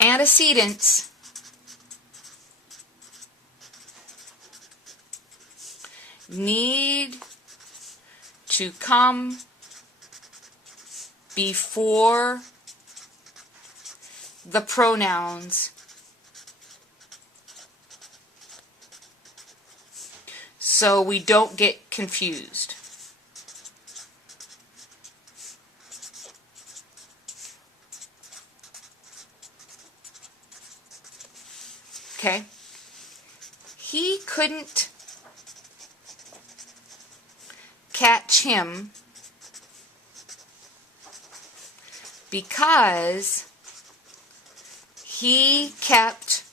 antecedents need to come before the pronouns so we don't get confused. Okay? He couldn't catch him because he kept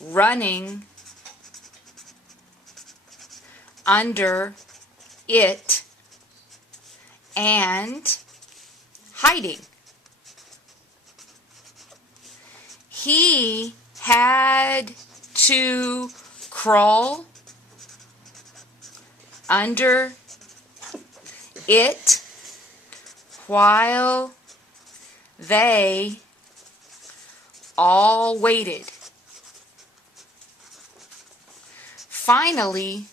running under it and hiding. He had to crawl under it while they all waited. Finally,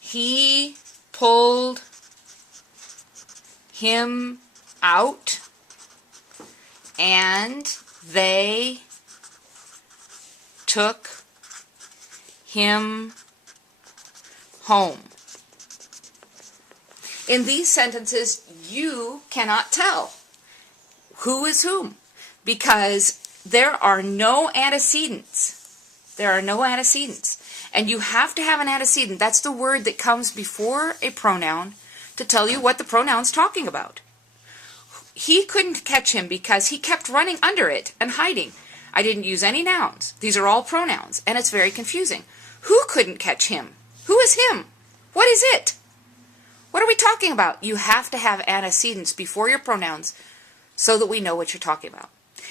he pulled him out and they took him home. In these sentences, you cannot tell who is whom because there are no antecedents. There are no antecedents. And you have to have an antecedent. That's the word that comes before a pronoun to tell you what the pronoun's talking about. He couldn't catch him because he kept running under it and hiding. I didn't use any nouns. These are all pronouns, and it's very confusing. Who couldn't catch him? Who is him? What is it? What are we talking about? You have to have antecedents before your pronouns so that we know what you're talking about.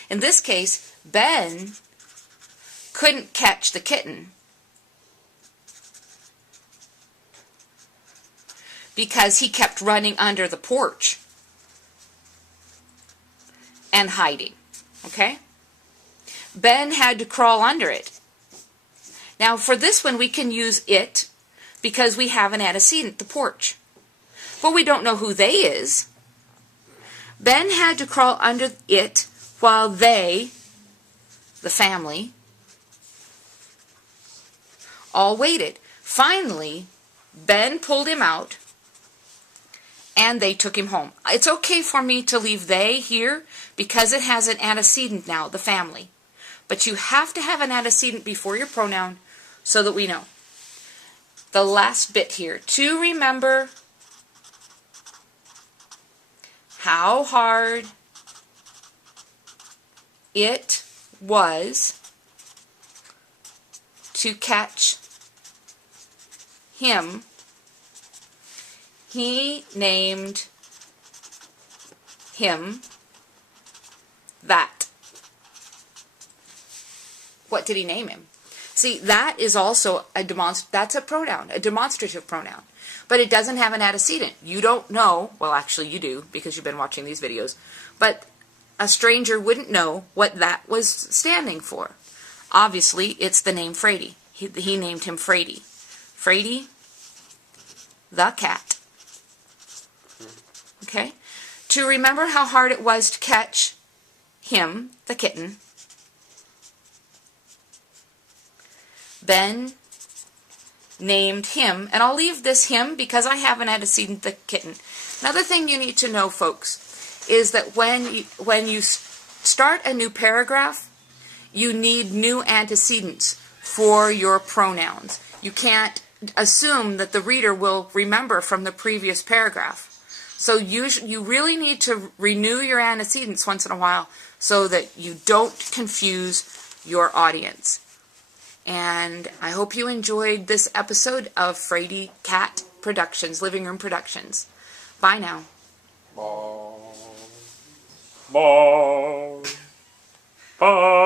In this case, Ben couldn't catch the kitten because he kept running under the porch and hiding. Okay? Ben had to crawl under it. Now, for this one, we can use it because we have an antecedent, the porch. But we don't know who they is. Ben had to crawl under it while they, the family, all waited. Finally, Ben pulled him out and they took him home. It's okay for me to leave they here because it has an antecedent now, the family. But you have to have an antecedent before your pronoun so that we know. The last bit here, to remember how hard it was to catch him, he named him that. What did he name him? See, that is also that's a pronoun, a demonstrative pronoun. But it doesn't have an antecedent. You don't know, well actually you do because you've been watching these videos, but a stranger wouldn't know what that was standing for. Obviously, it's the name Fraidy. He named him Fraidy. Fraidy the cat. Okay? To remember how hard it was to catch him, the kitten, Ben named him, and I'll leave this him because I have an antecedent, the kitten. Another thing you need to know, folks, is that when you start a new paragraph, you need new antecedents for your pronouns. You can't assume that the reader will remember from the previous paragraph. So you really need to renew your antecedents once in a while so that you don't confuse your audience. And I hope you enjoyed this episode of Fraidy Cat Productions, Living Room Productions. Bye now. Bye. Bye. Bye.